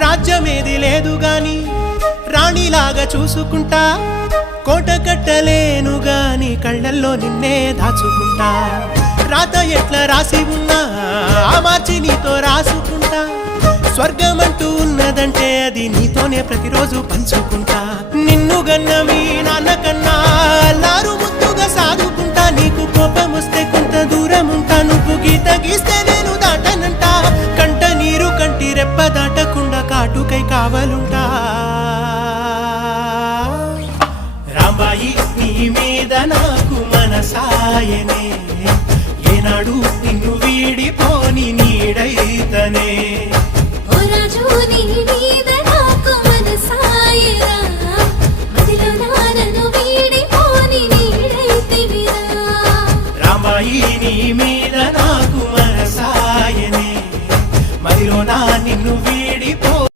రాజ్యమేది లేదు గాని రాణిలాగా చూసుకుంటా, కోట కట్టలేను గాని కళ్ళల్లో నిన్నే దాచుకుంటా. రాత ఎట్లా రాసి ఉన్నా ఆ మార్చి నీతో రాసుకుంటా. స్వర్గమంటూ ఉన్నదంటే అది నీతోనే ప్రతిరోజు పంచుకుంటా. నిన్ను గన్న మీ నాన్నకన్నా లారు ముద్దుగా సాదుకుంటా. నీకు కోపం వస్తే కొంత దూరం ఉంటా, నువ్వు గీత గీస్తే నేను దాటనంట. కంట నీరు కంటి రెప్ప దాటకుండా కాటుకై కావలుంటా. రాంబాయి నీ మీద నాకు మనసాయనే, ఏనాడు నిన్ను వీడిపోని నీడైతనే. ఓ రాజు నీ